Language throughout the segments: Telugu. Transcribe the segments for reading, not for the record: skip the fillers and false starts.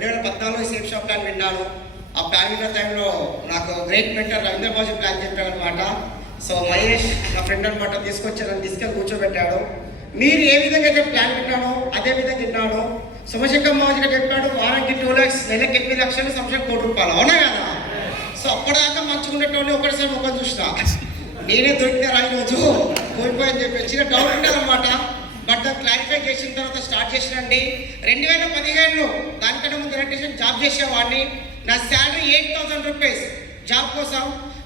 2014 సేఫ్ షాప్ ప్లాన్ విన్నాను. ఆ ప్లాన్ విన్న టైంలో నాకు great mentor Ravindra Baji plan చెప్పాడు అనమాట. సో మహేష్ నా ఫ్రెండ్ అనమాట తీసుకొచ్చారని తీసుకెళ్ళి కూర్చోబెట్టాడు. మీరు ఏ విధంగా అయితే ప్లాన్ విన్నానో అదే విధంగా విన్నాను. సోమశేఖర్ మాజీగా చెప్పాడు వారానికి 2 lakhs, నెలకి 8 లక్షలు, సంవత్సరం 1 కోటి రూపాయలు, అవునా కదా? సో అప్పటిదాకా మంచుకునేటోళ్ళు ఒకటిసారి ముఖం చూసిన నేనే దొరికినారా ఈరోజు కోల్పోయని చెప్పి చిన్న డౌట్ ఉండదు అనమాట. బట్ దాన్ని క్లారిఫై చేసిన తర్వాత స్టార్ట్ చేసినండి. 2015 దానికంటే ముందు ఎలక్ట్రీషియన్ జాబ్ చేసేవాడిని. నా శాలరీ 8,000 రూపీస్. జాబ్ కోసం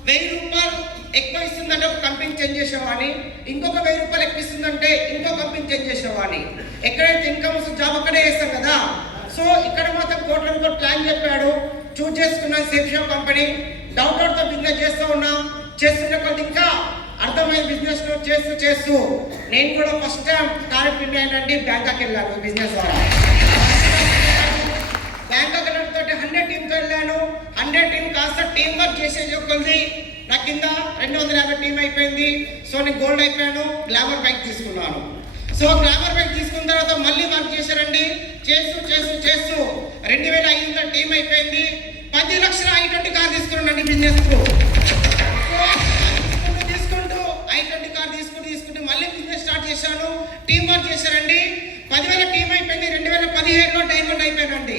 1000 రూపాయలు ఎక్కువ ఇస్తుందంటే ఒక కంపెనీ చేంజ్ చేసేవాడిని, ఇంకొక 1000 రూపాయలు ఎక్కువ ఇస్తుందంటే ఇంకో కంపెనీ చేంజ్ చేసేవాడిని. ఎక్కడైతే ఇన్కమ్ వస్తుంది జాబ్ అక్కడే చేస్తాం కదా. సో ఇక్కడ మాత్రం కోట్ల ప్లాన్ చెప్పాడు. చూజ్ చేసుకున్నాను సేఫ్ షాప్ కంపెనీ. డౌట్తో బిజినెస్ చేస్తూ ఉన్నాం. చేస్తున్న కొద్ది ఇంకా అర్థమైన బిజినెస్ చేస్తూ నేను కూడా ఫస్ట్ టైం టారిఫ్ ఇండియా అయినండి బ్యాంకాక్ వెళ్ళాను బిజినెస్ ద్వారా. బ్యాంకాక్ వెళ్ళడంతో 100 టీంతో వెళ్ళాను. 100 టీం కాస్త టీం వర్క్ చేసేది కొద్ది నా కింద 250 టీం అయిపోయింది. సో నేను గోల్డ్ అయిపోయాను. గ్లామర్ బైక్ తీసుకున్నాను. సో గ్లామర్ బైక్ తీసుకున్న తర్వాత మళ్ళీ వర్క్ చేశారండి. చేస్తూ 2500 టీం అయిపోయింది. 10 లక్షల i20 కార్ తీసుకున్నానండి బిజినెస్ కు. తీసుకుంటూ i20 కార్ తీసుకుంటూ మళ్ళీ బిజినెస్ స్టార్ట్ చేశాను. టీం వర్క్ చేశారండి. 10,000 టీం అయిపోయింది. 2017లో డైమండ్ అయిపోయానండి.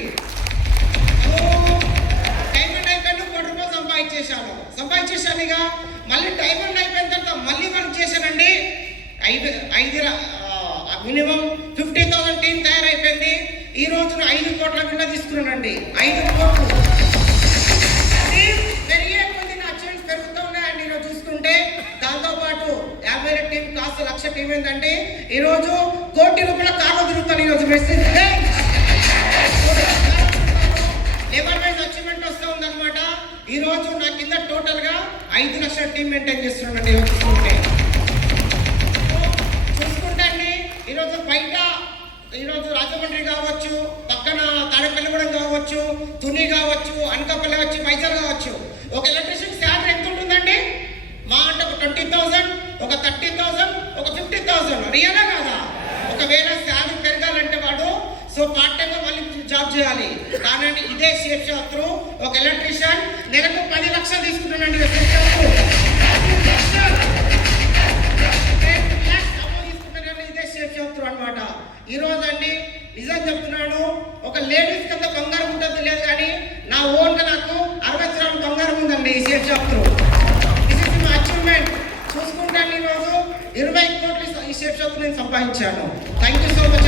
డైమండ్ అయిపోయాను. 1 కోటి రూపాయలు సంపాదించేశాను. ఇక మళ్ళీ డైమండ్ అయిపోయిన తర్వాత మళ్ళీ వర్క్ చేశానండి. మినిమం 50,000 టీం తయారైపోయింది. ఈ రోజు 5 కోట్ల కింద తీసుకున్నానండి. 5 కోట్లు టీం పెరిగే కొద్ది నా అచీవ్మెంట్స్ పెరుగుతూ ఉన్నాయండి. ఈరోజు చూసుకుంటే దాంతోపాటు 50,000 టీం కాస్త 1,00,000 టీం ఏంటంటే ఈరోజు 1 కోటి రూపాయల కార్లో తిరుగుతాను. ఈరోజు మెసేజ్ లెవెల్ వైజ్ అచీవ్మెంట్ వస్తూ ఉందన్నమాట. ఈరోజు నా కింద టోటల్గా 5 లక్షల టీం మెయింటైన్ చేస్తున్నానండి. చూసుకుంటే అండి ఈరోజు బయట రాజమండ్రి కావచ్చు, పక్కన తాడేపల్లిగూడెం కావచ్చు, తుని కావచ్చు, అనకాపల్లి కావచ్చు, వైజాగ్ కావచ్చు, ఒక ఎలక్ట్రీషియన్ శాలరీ ఎంత ఉంటుందండి? మా అంటే ఒక 20,000, ఒక 30,000, ఒక 50,000. రియలా కాదా? ఒకవేళ శాలరీ పెరగాలంటే వాడు సో పార్ట్ టైంగా మళ్ళీ జాబ్ చేయాలి. కానీ ఇదే సేఫ్ షాప్ త్రూ ఒక ఎలక్ట్రీషియన్ నెలకు 10 లక్షలు తీసుకుంటున్నాండి. ఇదే సేఫ్ షాప్ త్రూ అనమాట. ఈ రోజు అండి నిజం చెప్తున్నాను, ఒక లేడీస్ కింద బంగారం ఉంటుంది లేదు, కానీ నా ఓన్గా నాకు 60 గ్రాముల బంగారం ఉందండి ఈ safe shop through. This is my achievement. చూసుకుంటాను ఈరోజు 20 కోట్లు ఈ సేఫ్ షాప్ నేను సంపాదించాను. Thank you so much.